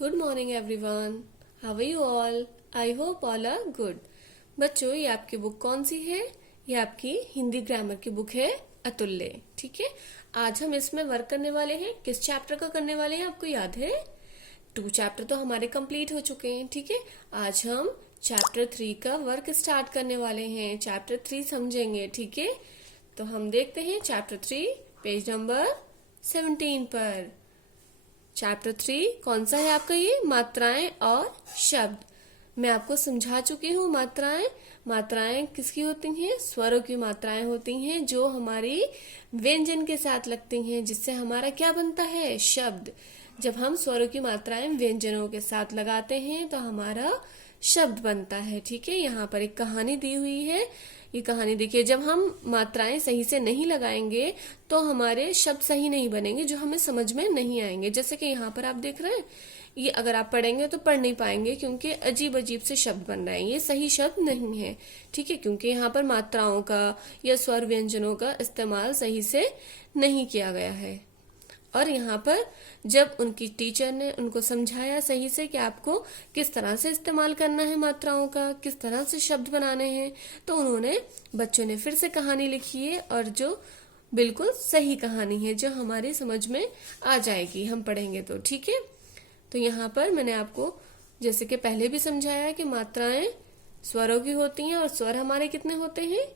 Good morning everyone. How are you all? I hope all are good. बच्चों, ये आपकी book कौन सी है? ये आपकी हिंदी ग्रामर की बुक है अतुल्य। ठीक है, आज हम इसमें वर्क करने वाले हैं। किस चैप्टर का करने वाले हैं आपको याद है? 2 चैप्टर तो हमारे कंप्लीट हो चुके हैं। ठीक है, आज हम चैप्टर 3 का वर्क स्टार्ट करने वाले हैं। चैप्टर 3 समझेंगे। ठीक है, तो हम देखते हैं चैप्टर 3 पेज नंबर 17 पर। चैप्टर 3 कौन सा है आपका? ये मात्राएं और शब्द। मैं आपको समझा चुकी हूँ। मात्राएं किसकी होती हैं? स्वरों की मात्राएं होती हैं जो हमारी व्यंजन के साथ लगती हैं, जिससे हमारा क्या बनता है? शब्द। जब हम स्वरों की मात्राएं व्यंजनों के साथ लगाते हैं तो हमारा शब्द बनता है। ठीक है, यहाँ पर एक कहानी दी हुई है। ये कहानी देखिए, जब हम मात्राएं सही से नहीं लगाएंगे तो हमारे शब्द सही नहीं बनेंगे, जो हमें समझ में नहीं आएंगे। जैसे कि यहाँ पर आप देख रहे हैं, ये अगर आप पढ़ेंगे तो पढ़ नहीं पाएंगे, क्योंकि अजीब अजीब से शब्द बन रहे हैं। ये सही शब्द नहीं है। ठीक है, क्योंकि यहाँ पर मात्राओं का या स्वर व्यंजनों का इस्तेमाल सही से नहीं किया गया है। और यहाँ पर जब उनकी टीचर ने उनको समझाया सही से कि आपको किस तरह से इस्तेमाल करना है मात्राओं का, किस तरह से शब्द बनाने हैं, तो उन्होंने बच्चों ने फिर से कहानी लिखी है, और जो बिल्कुल सही कहानी है, जो हमारी समझ में आ जाएगी हम पढ़ेंगे तो। ठीक है, तो यहाँ पर मैंने आपको जैसे कि पहले भी समझाया कि मात्राएं स्वरों की होती हैं, और स्वर हमारे कितने होते हैं?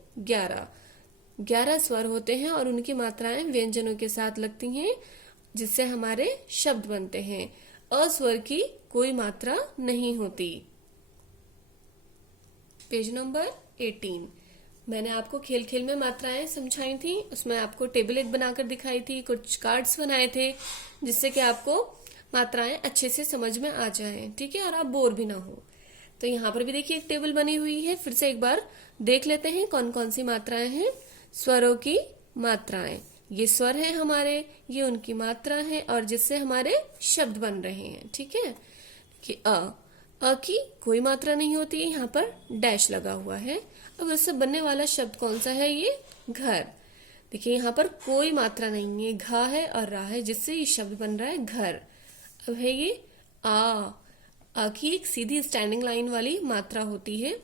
11 स्वर होते हैं, और उनकी मात्राएं व्यंजनों के साथ लगती हैं, जिससे हमारे शब्द बनते हैं। अस्वर की कोई मात्रा नहीं होती। Page number 18। मैंने आपको खेल खेल में मात्राएं समझाई थी। उसमें आपको टेबल एक बनाकर दिखाई थी, कुछ कार्ड्स बनाए थे, जिससे कि आपको मात्राएं अच्छे से समझ में आ जाएं। ठीक है, और आप बोर भी ना हो। तो यहाँ पर भी देखिए एक टेबल बनी हुई है। फिर से एक बार देख लेते हैं कौन कौन सी मात्राएं हैं। स्वरों की मात्राएं, ये स्वर है हमारे, ये उनकी मात्रा है, और जिससे हमारे शब्द बन रहे हैं। ठीक है, कि अ की कोई मात्रा नहीं होती है, यहाँ पर डैश लगा हुआ है। अब उससे बनने वाला शब्द कौन सा है? ये घर। देखिए यहाँ पर कोई मात्रा नहीं है, घा है और रा है, जिससे ये शब्द बन रहा है घर। अब है ये आ की एक सीधी स्टैंडिंग लाइन वाली मात्रा होती है।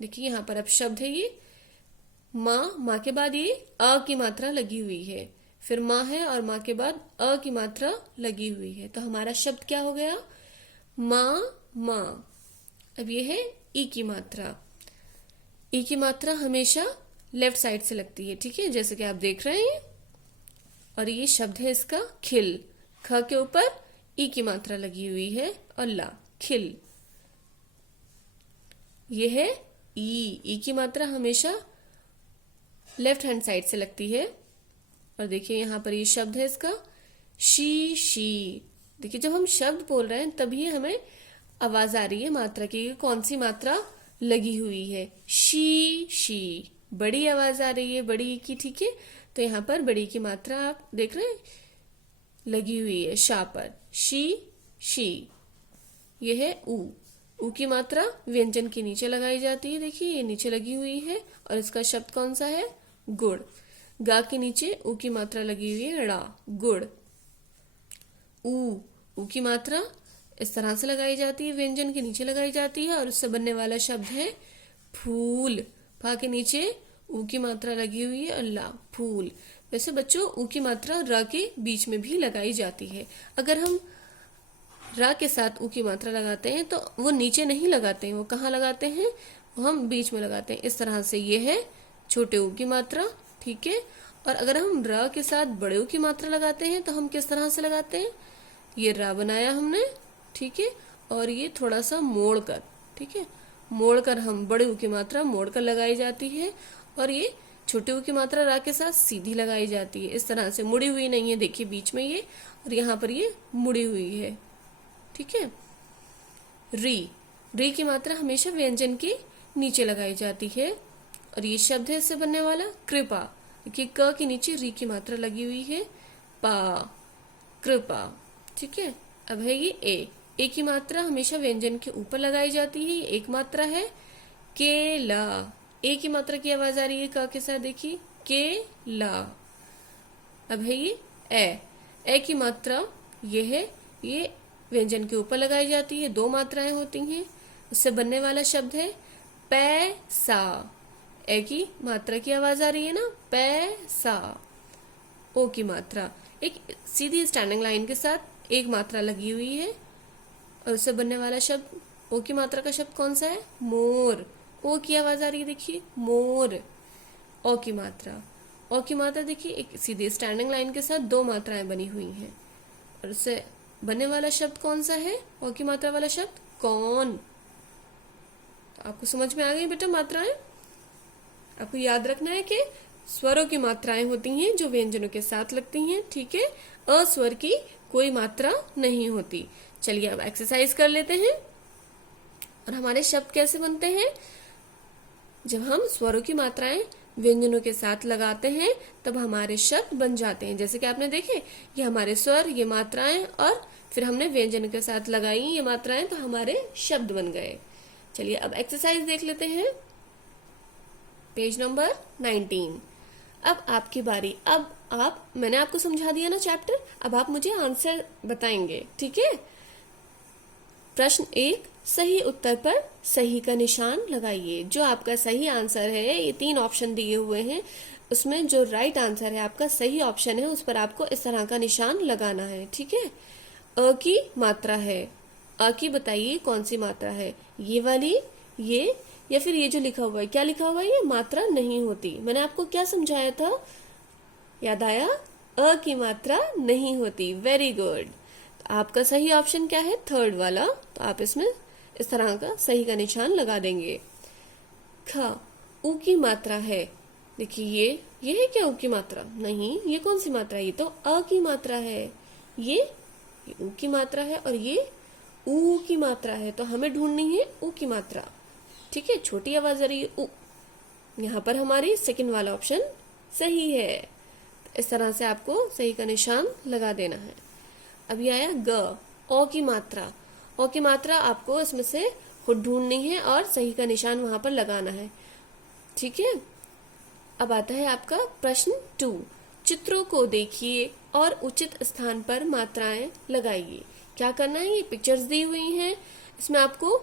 देखिए यहाँ पर अब शब्द है ये माँ के बाद ये अ की मात्रा लगी हुई है, फिर माँ है और माँ के बाद अ की मात्रा लगी हुई है, तो हमारा शब्द क्या हो गया? माँ। अब ये है ई की मात्रा। ई की मात्रा हमेशा लेफ्ट साइड से लगती है। ठीक है, जैसे कि आप देख रहे हैं। और ये शब्द है इसका खिल। ख के ऊपर ई की मात्रा लगी हुई है, और ला, खिल। ये है ई की मात्रा हमेशा लेफ्ट हैंड साइड से लगती है। और देखिए यहाँ पर ये शब्द है इसका शी। देखिए जब हम शब्द बोल रहे हैं तभी हमें आवाज आ रही है मात्रा की, कौन सी मात्रा लगी हुई है? शी। बड़ी आवाज आ रही है बड़ी की। ठीक है, तो यहाँ पर बड़ी की मात्रा आप देख रहे हैं लगी हुई है शा पर, शी। ये है ऊ की मात्रा व्यंजन के नीचे लगाई जाती है। देखिए ये नीचे लगी हुई है, और इसका शब्द कौन सा है? गुड़। गा के नीचे ऊ की मात्रा लगी हुई है, ड़ा, गुड़। ऊ की मात्रा इस तरह से लगाई जाती है, व्यंजन के नीचे लगाई जाती है, और उससे बनने वाला शब्द है फूल। फा के नीचे ऊ की मात्रा लगी हुई है, ला, फूल। वैसे बच्चों ऊ की मात्रा र के बीच में भी लगाई जाती है। अगर हम रा के साथ ऊ की मात्रा लगाते हैं तो वो नीचे नहीं लगाते हैं, वो कहाँ लगाते हैं? वो हम बीच में लगाते हैं। इस तरह से ये है छोटे ऊ की मात्रा। ठीक है, और अगर हम र के साथ बड़े ऊ की मात्रा लगाते हैं तो हम किस तरह से लगाते हैं? ये रा बनाया हमने, ठीक है, और ये थोड़ा सा मोड़ कर, ठीक है, मोड़ कर हम बड़े ऊ की मात्रा मोड़ कर लगाई जाती है, और ये छोटे ऊ की मात्रा रा के साथ सीधी लगाई जाती है। इस तरह से मुड़ी हुई नहीं है, देखिए बीच में ये, और यहाँ पर ये मुड़ी हुई है। ठीक है, री की मात्रा हमेशा व्यंजन के नीचे लगाई जाती है, और ये शब्द है इससे बनने वाला कृपा। देखिए क के नीचे री की मात्रा लगी हुई है, पा, कृपा। ठीक है, अब है ये ए की मात्रा हमेशा व्यंजन के ऊपर लगाई जाती है। एक मात्रा है केला। ए की मात्रा की आवाज आ रही है क के साथ, देखिए केला। अब है ये ए की मात्रा ये है, ये व्यंजन के ऊपर लगाई जाती है, 2 मात्राएं होती हैं। उससे बनने वाला शब्द है पैसा। ए की मात्रा की आवाज आ रही है ना, पैसा। ओ की मात्रा एक सीधी स्टैंडिंग लाइन के साथ एक मात्रा लगी हुई है, और उससे बनने वाला शब्द ओ की मात्रा का शब्द कौन सा है, मोर। ओ की आवाज आ रही है, देखिए मोर। ओ की मात्रा देखिए एक सीधी स्टैंडिंग लाइन के साथ 2 मात्राएं बनी हुई हैं, और उससे बनने वाला शब्द कौन सा है, ओ की मात्रा वाला शब्द कौन। तो आपको समझ में आ गई बेटा मात्राएं। आपको याद रखना है कि स्वरों की मात्राएं होती हैं जो व्यंजनों के साथ लगती हैं, ठीक है। अस्वर की कोई मात्रा नहीं होती। चलिए अब एक्सरसाइज कर लेते हैं। और हमारे शब्द कैसे बनते हैं, जब हम स्वरों की मात्राएं व्यंजनों के साथ लगाते हैं तब हमारे शब्द बन जाते हैं। जैसे कि आपने देखे, ये हमारे स्वर, ये मात्राएं, और फिर हमने व्यंजनों के साथ लगाई ये मात्राएं, तो हमारे शब्द बन गए। चलिए अब एक्सरसाइज देख लेते हैं। Page number 19। अब आपकी बारी। अब मैंने आपको समझा दिया ना चैप्टर, अब आप मुझे आंसर बताएंगे, ठीक है। प्रश्न 1, सही उत्तर पर सही का निशान लगाइए। जो आपका सही आंसर है, ये 3 ऑप्शन दिए हुए हैं, उसमें जो राइट आंसर है आपका सही ऑप्शन है, उस पर आपको इस तरह का निशान लगाना है, ठीक है। अ की मात्रा है, अ की बताइए कौन सी मात्रा है, ये वाली, ये, या फिर ये जो लिखा हुआ है, क्या लिखा हुआ है, ये मात्रा नहीं होती। मैंने आपको क्या समझाया था, याद आया, अ की मात्रा नहीं होती। Very good. तो आपका सही ऑप्शन क्या है, 3rd वाला। तो आप इसमें इस तरह का सही का निशान लगा देंगे। ख, उ की मात्रा है, देखिए ये है क्या उ की मात्रा, नहीं, ये कौन सी मात्रा है, ये तो अ की मात्रा है। ये उ की मात्रा है और ये उ की मात्रा है, तो हमें ढूंढनी है उ की मात्रा, ठीक है। छोटी आवाज आ रही है उ, यहाँ पर हमारी सेकंड वाला ऑप्शन सही है। इस तरह से आपको सही का निशान लगा देना है। अभी आया ग, ओ की मात्रा। ओ की मात्रा आपको इसमें से खुद ढूंढनी है और सही का निशान वहां पर लगाना है, ठीक है। अब आता है आपका प्रश्न 2। चित्रों को देखिए और उचित स्थान पर मात्राएं लगाइए। क्या करना है, ये पिक्चर्स दी हुई हैं, इसमें आपको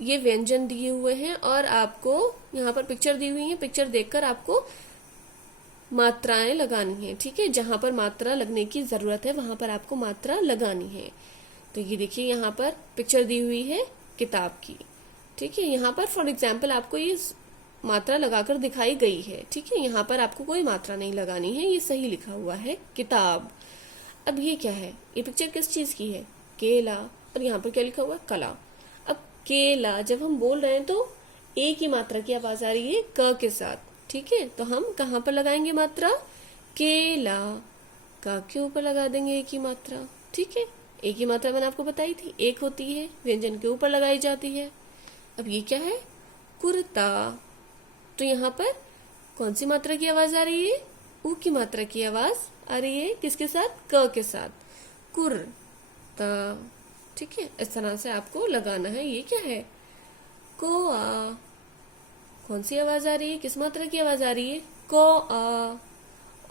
ये व्यंजन दिए हुए हैं और आपको यहाँ पर पिक्चर दी हुई है, पिक्चर देखकर आपको मात्राएं लगानी है, ठीक है। जहां पर मात्रा लगने की जरूरत है वहां पर आपको मात्रा लगानी है। तो ये देखिए यहाँ पर पिक्चर दी हुई है किताब की, ठीक है। यहाँ पर फॉर एग्जाम्पल आपको ये मात्रा लगाकर दिखाई गई है, ठीक है। यहाँ पर आपको कोई मात्रा नहीं लगानी है, ये सही लिखा हुआ है किताब। अब ये क्या है, ये पिक्चर किस चीज की है, केला, और यहाँ पर क्या लिखा हुआ है, कला। अब केला जब हम बोल रहे हैं तो ए की मात्रा की आवाज आ रही है क के साथ, ठीक है। तो हम कहाँ पर लगाएंगे मात्रा, केला, का के ऊपर लगा देंगे ए की मात्रा, ठीक है। ए की मात्रा मैंने आपको बताई थी, एक होती है, व्यंजन के ऊपर लगाई जाती है। अब ये क्या है, कुर्ता। तो यहाँ पर कौन सी मात्रा की आवाज आ रही है, उ की मात्रा की आवाज आ रही है, किसके साथ, क के साथ, कुर्ता, ठीक है। इस तरह से आपको लगाना है। ये क्या है, कोआ। कौन सी आवाज आ रही है, किस मात्रा की आवाज आ रही है, को आ,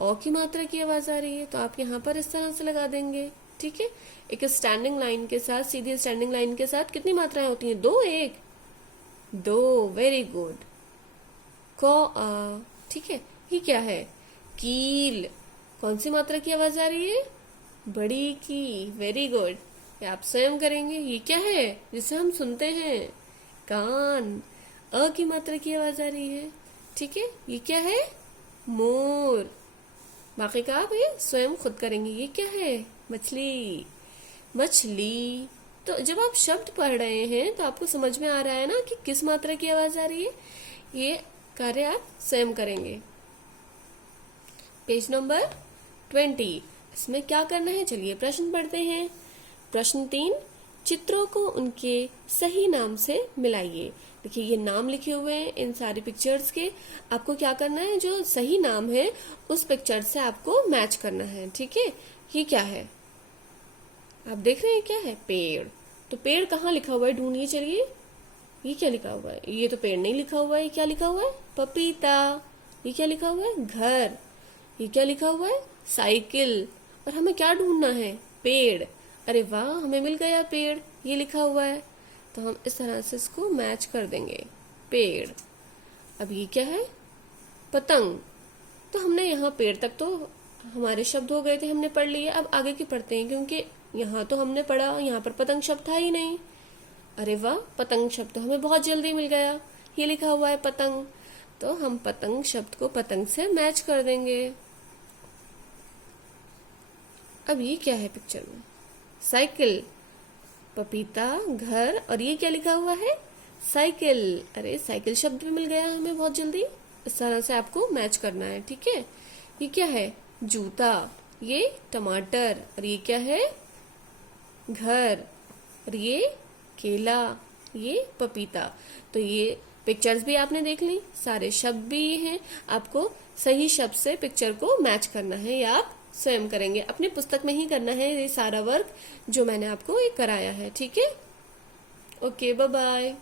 ओ की मात्रा की आवाज आ रही है, तो आप यहाँ पर इस तरह से लगा देंगे, ठीक है। एक स्टैंडिंग लाइन के साथ, सीधी स्टैंडिंग लाइन के साथ कितनी मात्राएं होती हैं, 2, 1, 2, वेरी गुड। को आ, ठीक है। ये क्या है, कील। कौन सी मात्रा की आवाज आ रही है, बड़ी की, वेरी गुड। ये आप स्वयं करेंगे। ये क्या है, जिसे हम सुनते हैं, कान। अ की मात्रा की आवाज आ रही है, ठीक है। ये क्या है, मोर। बाकी का आप ये स्वयं खुद करेंगे। ये क्या है, मछली, मछली। तो जब आप शब्द पढ़ रहे हैं तो आपको समझ में आ रहा है ना कि किस मात्रा की आवाज आ रही है। ये कार्य आप स्वयं करेंगे। पेज नंबर 20, इसमें क्या करना है, चलिए प्रश्न पढ़ते हैं। प्रश्न 3, चित्रों को उनके सही नाम से मिलाइए। देखिए ये नाम लिखे हुए हैं इन सारी पिक्चर्स के, आपको क्या करना है, जो सही नाम है उस पिक्चर से आपको मैच करना है, ठीक है। ये क्या है, आप देख रहे हैं क्या है, पेड़। तो पेड़ कहाँ लिखा हुआ है, ढूंढिए चलिए। ये क्या लिखा हुआ है, ये तो पेड़ नहीं लिखा हुआ है, क्या लिखा हुआ है, पपीता। ये क्या लिखा हुआ है, घर। ये क्या लिखा हुआ है, साइकिल। और हमें क्या ढूंढना है, पेड़। अरे वाह, हमें मिल गया पेड़, ये लिखा हुआ है। तो हम इस तरह से इसको मैच कर देंगे, पेड़। अब ये क्या है? पतंग। तो हमने यहाँ पेड़ तक तो हमारे शब्द हो गए थे, हमने पढ़ लिए। अब आगे की पढ़ते हैं, क्योंकि यहाँ तो हमने पढ़ा, यहाँ पर पतंग शब्द था ही नहीं। अरे वाह, पतंग शब्द तो हमें बहुत जल्दी मिल गया, ये लिखा हुआ है पतंग। तो हम पतंग शब्द को पतंग से मैच कर देंगे। अब ये क्या है पिक्चर में? साइकिल, पपीता, घर, और ये क्या लिखा हुआ है? साइकिल। अरे साइकिल शब्द भी मिल गया हमें बहुत जल्दी। इस तरह से आपको मैच करना है, ठीक है। ये क्या है? जूता, ये टमाटर, और ये क्या है? घर, और ये केला, ये पपीता। तो ये पिक्चर्स भी आपने देख ली, सारे शब्द भी ये हैं। आपको सही शब्द से पिक्चर को मैच करना है, या आप स्वयं करेंगे। अपनी पुस्तक में ही करना है ये सारा वर्क जो मैंने आपको ये कराया है, ठीक है। Okay, bye bye.